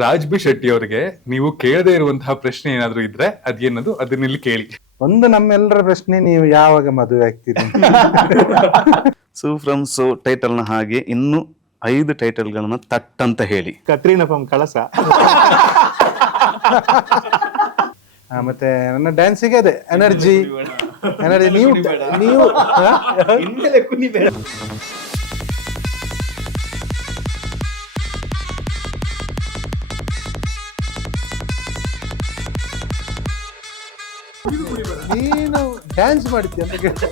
Raj B Shetty ಅವರಿಗೆ ನೀವು ಕೇಳದೇ ಇರುವಂತಹ ಪ್ರಶ್ನೆ ಏನಾದ್ರೂ ಇದ್ರೆ ಅದೇನದು ಅದನ್ನ ಇಲ್ಲಿ ಕೇಳಿ. ಒಂದು ನಮ್ಮೆಲ್ಲರ ಪ್ರಶ್ನೆ, ನೀವು ಯಾವಾಗ ಮದುವೆ ಆಗ್ತೀರಿ? ಸೂ ಫ್ರಮ್ ಸೋ ಟೈಟಲ್ ನ ಹಾಗೆ ಇನ್ನು 5 ಟೈಟಲ್ಗಳನ್ನ ತಟ್ಟಂತ ಹೇಳಿ. ಕತ್ರೀನಾ ಫ್ರಮ್ ಕಳಸ. ಮತ್ತೆ ನನ್ನ ಡ್ಯಾನ್ಸಿಗೆ ಅದೇ ಎನರ್ಜಿ. ನೀವು ನೀನು ಡ್ಯಾನ್ಸ್ ಮಾಡ್ತೀಯ ಅಂತ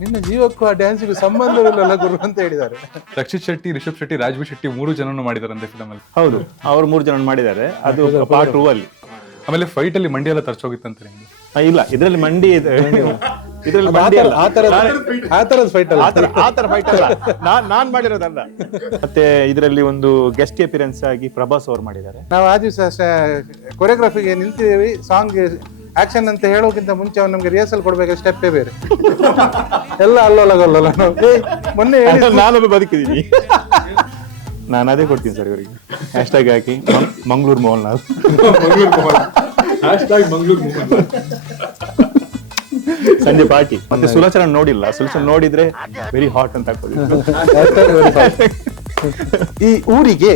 ನಿನ್ನ ಜೀವಕ್ಕೂ ಆ ಡ್ಯಾನ್ಸಿಗೂ ಸಂಬಂಧವಿಲ್ಲ ಗುರು ಅಂತ ಹೇಳಿದ್ದಾರೆ. ರಕ್ಷಿತ್ ಶೆಟ್ಟಿ, ರಿಷಬ್ ಶೆಟ್ಟಿ, ರಾಜ್ಬಿ ಶೆಟ್ಟಿ 3 ಜನನು ಮಾಡಿದಾರಂತೆ ಫಿಲಮ್ ಅಲ್ಲಿ. ಹೌದು, ಅವ್ರು 3 ಜನ ಮಾಡಿದ್ದಾರೆ. ಅದು ಪಾರ್ಟ್ 2 ಅಲ್ಲಿ. ಆಮೇಲೆ ಫೈಟ್ ಅಲ್ಲಿ ಮಂಡಿ ಎಲ್ಲ ತರ್ಚೋಗಿತ್ತಂತೆ ನಿಮ್ಗೆ? ಇಲ್ಲ, ಇದ್ರಲ್ಲಿ ಮಂಡಿ ಇದ್ರಲ್ಲಿ ಆ ತರದ ಫೈಟ್ ಅಲ್ಲ, ಆತರ ಫೈಟ್ ಅಲ್ಲ, ನಾನ್ ಮಾಡಿರೋದಲ್ಲ. ಮತ್ತೆ ಇದರಲ್ಲಿ ಒಂದು ಗೆಸ್ಟ್ ಅಪಿಯರೆನ್ಸ್ ಆಗಿ ಪ್ರಭಾಸ್ ಅವರು ಮಾಡಿದ್ದಾರೆ. ನಾವು ಆ ದಿವಸ ಕೊರಿಯೋಗ್ರಫಿಗೆ ನಿಲ್ತಿದ್ದೀವಿ, ಸಾಂಗ್ ಆಕ್ಷನ್ ಅಂತ ಹೇಳೋಕ್ಕಿಂತ ಮುಂಚೆ ಅವ್ನು ನಮ್ಗೆ ರಿಹರ್ಸಲ್ ಕೊಡ್ಬೇಕು, ಸ್ಟೆಪ್ಪೇ ಬೇರೆ ಎಲ್ಲ ಅಲ್ಲೋಲಗಲ್ಲ. ಮೊನ್ನೆ ನಾನೊಬ್ಬ ಬದುಕಿದ್ದೀನಿ, ನಾನು ಅದೇ ಕೊಡ್ತೀನಿ ಸರ್ ಇವರಿಗೆ. ಹ್ಯಾಶ್ಟ್ಯಾಗ್ ಹಾಕಿ ಮಂಗಳೂರು ಮೋಹನ್ ಲಾಲ್. ಸಂಜೆ ಪಾರ್ಟಿ. ಮತ್ತೆ ಸುಲೋಚನ ನೋಡಿಲ್ಲ, ಸುಲೋಚನ ನೋಡಿದ್ರೆ ವೆರಿ ಹಾಟ್ ಅಂತ ಹಾಕೋದು. ಈ ಊರಿಗೆ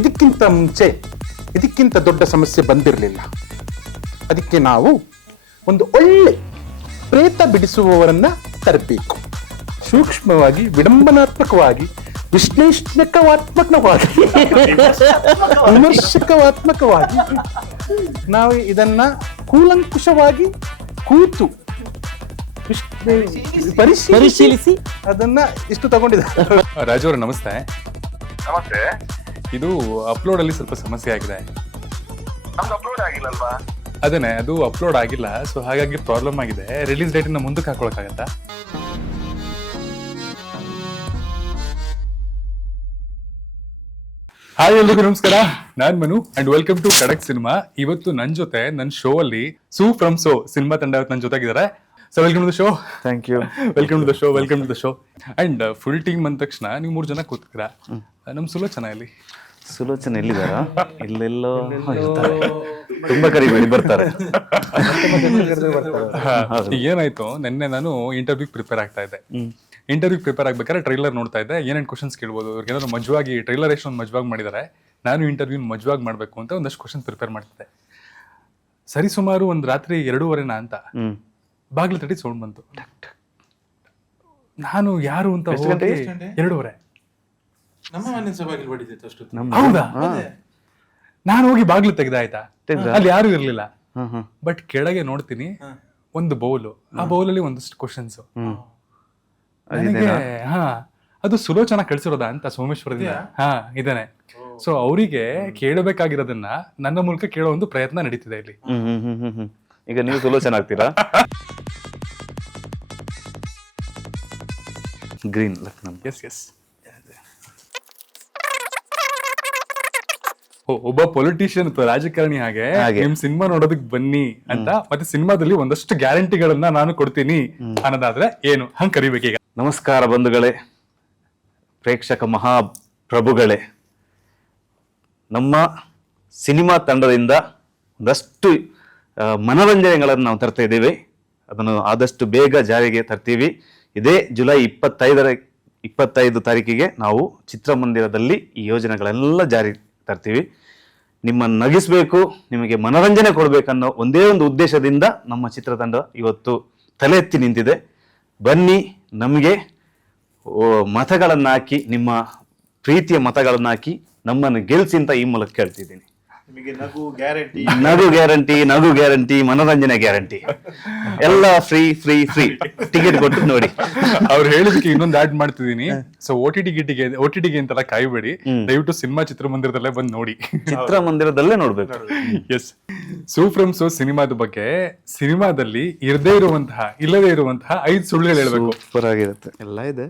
ಇದಕ್ಕಿಂತ ಮುಂಚೆ ಇದಕ್ಕಿಂತ ದೊಡ್ಡ ಸಮಸ್ಯೆ ಬಂದಿರಲಿಲ್ಲ. ಅದಕ್ಕೆ ನಾವು ಒಂದು ಒಳ್ಳೆ ಪ್ರೇತ ಬಿಡಿಸುವವರನ್ನ ತರಬೇಕು. ಸೂಕ್ಷ್ಮವಾಗಿ, ವಿಡಂಬನಾತ್ಮಕವಾಗಿ, ವಿಶ್ಲೇಷಣಾತ್ಮಕವಾಗಿ, ವಿಮರ್ಶಕಾತ್ಮಕವಾಗಿ ನಾವು ಇದನ್ನ ಕೂಲಂಕುಷವಾಗಿ ಕೂತು ಪರಿಶೀಲಿಸಿ ಅದನ್ನ ಇಷ್ಟು ತಗೊಂಡಿದ್ದಾರೆ. ರಾಜು ಅವ್ರ ನಮಸ್ತೆ. ನಮಸ್ತೆ. ಇದು ಅಪ್ಲೋಡ್ ಅಲ್ಲಿ ಸ್ವಲ್ಪ ಸಮಸ್ಯೆ ಆಗಿದೆ. ನಮ್ದು ಅಪ್ಲೋಡ್ ಆಗಿಲ್ಲಲ್ವಾ? ಅದೇನೆ, ಅದು ಅಪ್ಲೋಡ್ ಆಗಿಲ್ಲ, ಸೊ ಹಾಗಾಗಿ ಪ್ರಾಬ್ಲಮ್ ಆಗಿದೆ. ರಿಲೀಸ್ ಡೇಟ್ ಇಂದ ಮುಂದಕ್ಕೆ ಹಾಕೊಳಕ್ಕಾಗತ್ತಾ? ಹಾಯ್ ಎಲ್ರಿಗೂ ನಮಸ್ಕಾರ, ನಾನ್ ಮನು ಅಂಡ್ ವೆಲ್ಕಮ್ ಟು ಖಡಕ್ ಸಿನಿಮಾ. ಇವತ್ತು ನನ್ ಜೊತೆ ನನ್ನ ಶೋ ಅಲ್ಲಿ ಸೂ ಫ್ರಮ್ ಸೋ ಸಿನಿಮಾ ತಂಡ ನನ್ನ ಜೊತೆಗಿದ್ದಾರೆ. So welcome to the show. Thank you. Welcome to the show. Welcome to the show. And full team ಅಂದ ತಕ್ಷಣ ನೀವು 3 ಜನ ಕೂತಿದ್ದೀರಾ. ನಮ್ ಸುಲೋಚನ ಇಲ್ಲಿ. ಸುಲೋಚನ ಎಲ್ಲಿದಾರ? ಇಲ್ಲೆಲ್ಲೋ ಇರ್ತಾರೆ. ತುಂಬಾ ಕರಿಬೇಡಿ, ಬರ್ತಾರೆ. ಈಗ ಏನಾಯ್ತು, ನಿನ್ನೆ ನಾನು ಇಂಟರ್ವ್ಯೂ ಪ್ರಿಪೇರ್ ಆಗ್ತಾ ಇದ್ದೆ. ಇಂಟರ್ವ್ಯೂ ಪ್ರಿಪೇರ್ ಆಗ್ಬೇಕಾದ್ರೆ ಟ್ರೈಲರ್ ನೋಡ್ತಾ ಇದ್ದೆ. ಏನೇನು ಕ್ವಶನ್ಸ್ ಕೇಳ್ಬೋದು, ಅವ್ರಿಗೆ ಏನಾದ್ರು ಮಜವಾಗಿ, ಟ್ರೈಲರ್ ಎಷ್ಟೊಂದು ಮಜವಾಗಿ ಮಾಡಿದ್ದಾರೆ, ನಾನು ಇಂಟರ್ವ್ಯೂ ಮಜವಾಗಿ ಮಾಡಬೇಕು ಅಂತ ಒಂದಷ್ಟು ಕ್ವಶನ್ ಪ್ರಿಪೇರ್ ಮಾಡ್ತಿದ್ದೆ. ಸರಿ ಸುಮಾರು ಒಂದು ರಾತ್ರಿ 2:30 ಅಂತ ಬಾಗ್ಲು ತಟ್ಟಿ ಸೌಂಡ್ ಬಂತು. ನಾನು ಯಾರು ಅಂತ 2:30. ಹೌದಾ? ನಾನು ಹೋಗಿ ಬಾಗ್ಲು ತೆಗ್ದ, ಆಯ್ತಾ, ಅಲ್ಲಿ ಯಾರು ಇರ್ಲಿಲ್ಲ. ಬಟ್ ಕೆಳಗೆ ನೋಡ್ತೀನಿ ಒಂದು ಬೌಲು, ಆ ಬೌಲಲ್ಲಿ ಒಂದಷ್ಟು ಕ್ವಶನ್ಸ್. ಅದು ಸುಲೋಚನ ಕಳ್ಸಿರೋದ ಅಂತ ಸೋಮೇಶ್ವರದಿಂದ. ಇದೇನೆ. ಸೊ ಅವರಿಗೆ ಕೇಳಬೇಕಾಗಿರೋದನ್ನ ನನ್ನ ಮೂಲಕ ಕೇಳೋ ಒಂದು ಪ್ರಯತ್ನ ನಡೀತಿದೆ ಇಲ್ಲಿ. ಈಗ ನೀವು ಸುಲೋಚನ ಆಗ್ತೀರಾ? ಗ್ರೀನ್ ಲಕ್ನಂ. Yes yes. ಒಬ್ಬ ಪೊಲಿಟಿಷಿಯನ್ ಅಥವಾ ರಾಜಕಾರಣಿ ಹಾಗೆ ನಿಮ್ ಸಿನಿಮಾ ನೋಡೋದಕ್ ಬನ್ನಿ ಅಂತ, ಮತ್ತೆ ಸಿನಿಮಾದಲ್ಲಿ ಒಂದಷ್ಟು ಗ್ಯಾರಂಟಿಗಳನ್ನ ನಾನು ಕೊಡ್ತೀನಿ ಅನ್ನೋದಾದ್ರೆ ಏನು ಹಂಗ್ ಕರಿಬೇಕೀಗ. ನಮಸ್ಕಾರ ಬಂಧುಗಳೇ, ಪ್ರೇಕ್ಷಕ ಮಹಾಪ್ರಭುಗಳೇ. ನಮ್ಮ ಸಿನಿಮಾ ತಂಡದಿಂದ ಒಂದಷ್ಟು ಮನೋರಂಜನೆಗಳನ್ನು ನಾವು ತರ್ತಾ ಇದ್ದೀವಿ. ಅದನ್ನು ಆದಷ್ಟು ಬೇಗ ಜಾರಿಗೆ ತರ್ತೀವಿ. ಇದೇ ಜುಲೈ 25 ತಾರೀಕಿಗೆ ನಾವು ಚಿತ್ರಮಂದಿರದಲ್ಲಿ ಈ ಯೋಜನೆಗಳೆಲ್ಲ ಜಾರಿ ತರ್ತೀವಿ. ನಿಮ್ಮನ್ನು ನಗಿಸ್ಬೇಕು, ನಿಮಗೆ ಮನೋರಂಜನೆ ಕೊಡ್ಬೇಕನ್ನೋ ಒಂದೇ ಒಂದು ಉದ್ದೇಶದಿಂದ ನಮ್ಮ ಚಿತ್ರತಂಡ ಇವತ್ತು ತಲೆ ಎತ್ತಿ ನಿಂತಿದೆ. ಬನ್ನಿ, ನಮಗೆ ಮತಗಳನ್ನಾಕಿ, ನಿಮ್ಮ ಪ್ರೀತಿಯ ಮತಗಳನ್ನಾಕಿ ನಮ್ಮನ್ನು ಗೆಲ್ಸಿ ಅಂತ ಈ ಮೂಲಕ ಕೇಳ್ತಿದ್ದೀನಿ. ನಗು ಗ್ಯಾರಂಟಿ, ನಗು ಗ್ಯಾರಂಟಿ, ಮನೋರಂಜನೆ ಗ್ಯಾರಂಟಿ, ಎಲ್ಲ ಫ್ರೀ ಫ್ರೀ ಫ್ರೀ. ಟಿಕೆಟ್ ಕೊಟ್ಟು ನೋಡಿ. ಅವ್ರು ಹೇಳಿದಕ್ಕೆ ಇನ್ನೊಂದು ಆಡ್ ಮಾಡ್ತಿದ್ದೀನಿ. ಸೊ OTT ಅಂತೆಲ್ಲ ಕಾಯ್ಬೇಡಿ, ದಯವಿಟ್ಟು ಸಿನಿಮಾ ಚಿತ್ರಮಂದಿರದಲ್ಲೇ ಬಂದು ನೋಡಿ. ಚಿತ್ರಮಂದಿರದಲ್ಲೇ ನೋಡ್ಬೇಕು. ಎಸ್. ಸೂ ಫ್ರಮ್ ಸೋ ಸಿನಿಮಾದ ಬಗ್ಗೆ, ಸಿನಿಮಾದಲ್ಲಿ ಇಲ್ಲದೇ ಇರುವಂತಹ 5 ಸುಳ್ಳುಗಳು ಹೇಳ್ಬೇಕು. ಸೂಪರ್ ಆಗಿರುತ್ತೆ. ಎಲ್ಲ ಇದೆ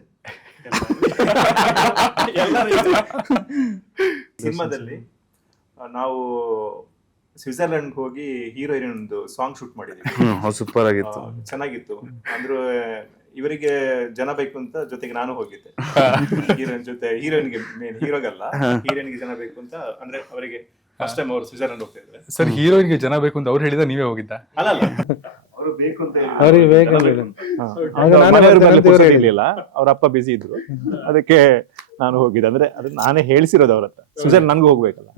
ಸಿನಿಮಾದಲ್ಲಿ. ನಾವು ಸ್ವಿಟ್ಜರ್ಲೆಂಡ್ ಹೋಗಿ ಹೀರೋಯಿನ್ ಒಂದು ಸಾಂಗ್ ಶೂಟ್ ಮಾಡಿದ್ವಿ. ಸೂಪರ್ ಆಗಿತ್ತು, ಚೆನ್ನಾಗಿತ್ತು. ಅಂದ್ರೆ ಇವರಿಗೆ ಜನ ಬೇಕು ಅಂತ ಜೊತೆಗೆ ನಾನು ಹೋಗಿದ್ದೆ ಹೀರೋಯಿನ್ ಜೊತೆ. ಹೀರೋಯಿನ್ಗೆ ಹೀರೋಗಲ್ಲ, ಹೀರೋಯಿನ್ಗೆ ಜನ ಬೇಕು ಅಂತ. ಅಂದ್ರೆ ಅವರಿಗೆ ಫಸ್ಟ್ ಟೈಮ್ ಅವರು ಸ್ವಿಟ್ಜರ್ಲೆಂಡ್ ಹೋಗ್ತಾ ಇದ್ದಾರೆ. ಸರ್ ಹೀರೋಯಿನ್ಗೆ ಜನ ಬೇಕು ಅಂತ ಅವ್ರು ಹೇಳಿದ ನೀವೇ ಹೋಗಿದ್ದ? ಅಲ್ಲ ಅವರು ಬೇಕು ಅಂತ ಹೇಳಿ ಅವ್ರಿಗೆ ಬೇಕು ಜನ ಅಂತ ಬೇಕು ಅಂತ. ಆಗ ನಾನು ಮನೆಯವ್ರ ಬರ್ತೇನೆ ಮೇಲೆ ಅಂತ ಇವ್ರು ಪುರ್ಸೊತ್ತು ಹೇಳಿದ್ರು. ಇರ್ಲಿಲ್ಲ, ಅವ್ರ ಅಪ್ಪ ಬಿಸಿ ಇದ್ರು, ಅದಕ್ಕೆ ನಾನು ಹೋಗಿದ್ದೆ. ಅಂದ್ರೆ ಅದು ನಾನೇ ಹೇಳಿಸಿರೋದು ಅವ್ರ ಹತ್ರ, ಸ್ವಿಟ್ಜರ್ಲೆಂಡ್ ನನ್ಗೂ ಹೋಗ್ಬೇಕಲ್ಲ.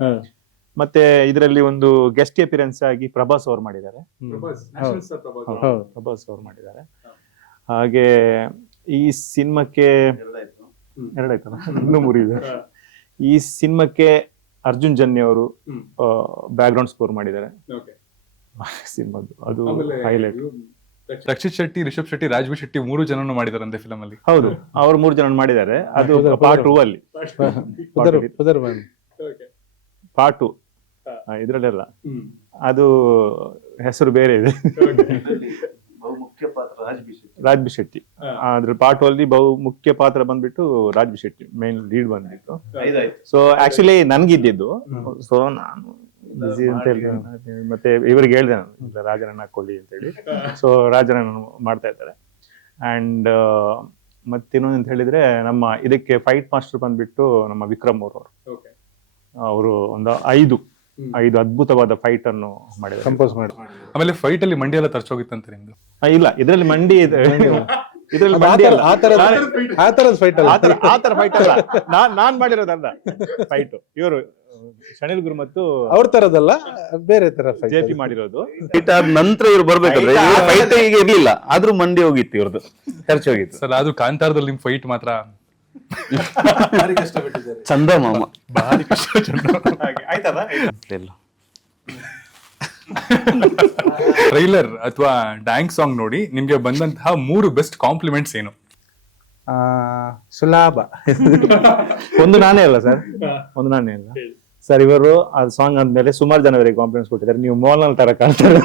ಮತ್ತೆ ಇದರಲ್ಲಿ ಒಂದು ಗೆಸ್ಟ್ ಅಪಿಯರೆನ್ಸ್ ಆಗಿ ಪ್ರಭಾಸ್ ಅವ್ರು ಮಾಡಿದ್ದಾರೆ. ಪ್ರಭಾಸ್ ಅವ್ರು ಮಾಡಿದ್ದಾರೆ. ಹಾಗೆ ಈ ಸಿನಿಮಾಕ್ಕೆ ಎರಡಾಯ್ತಲ್ಲ, ಇನ್ನೂ ಮುರಿದೆ. ಈ ಸಿನಿಮಾಕ್ಕೆ ಅರ್ಜುನ್ ಜನ್ಯ ಅವರು ಬ್ಯಾಕ್ ಗ್ರೌಂಡ್ ಸ್ಕೋರ್ ಮಾಡಿದ್ದಾರೆ ಸಿನಿಮಾದು. ಅದು ಹೈಲೈಟ್. ರಕ್ಷಿತ್ ಶೆಟ್ಟಿ, ರಿಷಬ್ ಶೆಟ್ಟಿ, ರಾಜ್ಬಿ ಶೆಟ್ಟಿ 3 ಜನನು ಮಾಡಿದಾರಂತೆ ಫಿಲಮ್ ಅಲ್ಲಿ. ಹೌದು, ಅವ್ರು 3 ಜನ ಮಾಡಿದ್ದಾರೆ. ಅದು ಪಾರ್ಟ್ 2 ಅಲ್ಲಿ, ಪಾರ್ಟ್ 2 ಇದ್ರಲ್ಲೆಲ್ಲ ಅದು ಹೆಸರು ಬೇರೆ ಇದೆ. ಮುಖ್ಯ ಪಾತ್ರ ರಾಜ್ಬಿ ಶೆಟ್ಟಿ. ಅದ್ರ ಪಾರ್ಟ್ 2 ಅಲ್ಲಿ ಬಹು ಮುಖ್ಯ ಪಾತ್ರ ಬಂದ್ಬಿಟ್ಟು ರಾಜ್ಬಿ ಶೆಟ್ಟಿ ಮೇನ್ ಲೀಡ್ ಬಂದ್ಬಿಟ್ಟು. ಸೊ ಆಕ್ಚುಲಿ ನನ್ಗಿದ್ದಿದ್ದು, ಸೊ ನಾನು ಬಿಸಿ ಅಂತ ಹೇಳಿ ಮತ್ತೆ ಇವ್ರಿಗೆ ಹೇಳ್ದೆ ನಾನು, ಇಲ್ಲ ರಾಜನನ್ನ ಹಾಕೊಳ್ಳಿ ಅಂತ ಹೇಳಿ. ಸೊ ರಾಜನನ್ನ ಮಾಡ್ತಾ ಇದ್ದಾರೆ. ಅಂಡ್ ಮತ್ತಿನ್ನೊಂದು ಅಂತ ಹೇಳಿದ್ರೆ, ನಮ್ಮ ಇದಕ್ಕೆ ಫೈಟ್ ಮಾಸ್ಟರ್ ಬಂದ್ಬಿಟ್ಟು ನಮ್ಮ ವಿಕ್ರಮ್ ಅವರು ಒಂದು 5 ಅದ್ಭುತವಾದ ಫೈಟ್ ಅನ್ನು ಮಾಡಿದ್ದಾರೆ, ಕಂಪೋಸ್ ಮಾಡಿ. ಆಮೇಲೆ ಫೈಟ್ ಅಲ್ಲಿ ಮಂಡಿ ಎಲ್ಲ ತರ್ಚೋಗಿತ್ತಂತೆ ನಿಮ್ದು? ಇಲ್ಲ, ಇದ್ರಲ್ಲಿ ಮಂಡಿ ಇದೆ, ಇದ್ರಲ್ಲಿ ಮಂಡಿ ಅಲ್ಲ, ಆ ತರದ ಫೈಟ್ ಅಲ್ಲ, ಆ ತರ ಫೈಟ್ ಅಲ್ಲ. ನಾನ್ ಮಾಡಿರೋದಲ್ಲ ಫೈಟ್, ಇವರು ಶನಿಲ್ ಗುರು ಮತ್ತು ಅವ್ರ ತರದಲ್ಲ, ಬೇರೆ ತರ ಜೆ ಪಿ ಮಾಡಿರೋದು. ಫೈಟ್ ಆದ ನಂತರ ಇವ್ರು ಬರ್ಬೇಕಾದ್ರೆ ಫೈಟ್ ಈಗ ಇರ್ಲಿಲ್ಲ, ಆದ್ರೂ ಮಂಡಿ ಹೋಗಿತ್ತು, ಇವ್ರದ್ದು ಖರ್ಚು ಹೋಗಿತ್ತು. ಸರ್ ಅದು ಕಾಂತಾರದಲ್ಲಿ ನಿಮ್ ಫೈಟ್ ಮಾತ್ರ ಚಂದ ಮಾಮ ಭಾರಿ ಕಷ್ಟ. ಆಯ್ತಲ್ಲ. ಟ್ರೈಲರ್ ಅಥವಾ ಡ್ಯಾನ್ಸ್ ಸಾಂಗ್ ನೋಡಿ ನಿಮ್ಗೆ ಬಂದಂತಹ 3 ಬೆಸ್ಟ್ ಕಾಂಪ್ಲಿಮೆಂಟ್ಸ್ ಏನು? ಸುಲಭ. ಒಂದು ನಾನೇ ಅಲ್ಲ ಸರ್, ಒಂದು ನಾನೇ ಅಲ್ಲ ಸರ್. ಇವರು ಆ ಸಾಂಗ್ ಆದ್ಮೇಲೆ ಸುಮಾರು ಜನವರಿಗೆ ಕಾಂಪ್ಲಿಮೆಂಟ್ಸ್ ಕೊಟ್ಟಿದ್ದಾರೆ, ನೀವು ಮೋಹನ್ಲಾಲ್ ತರ ಕಾಣ್ತಾರೆ.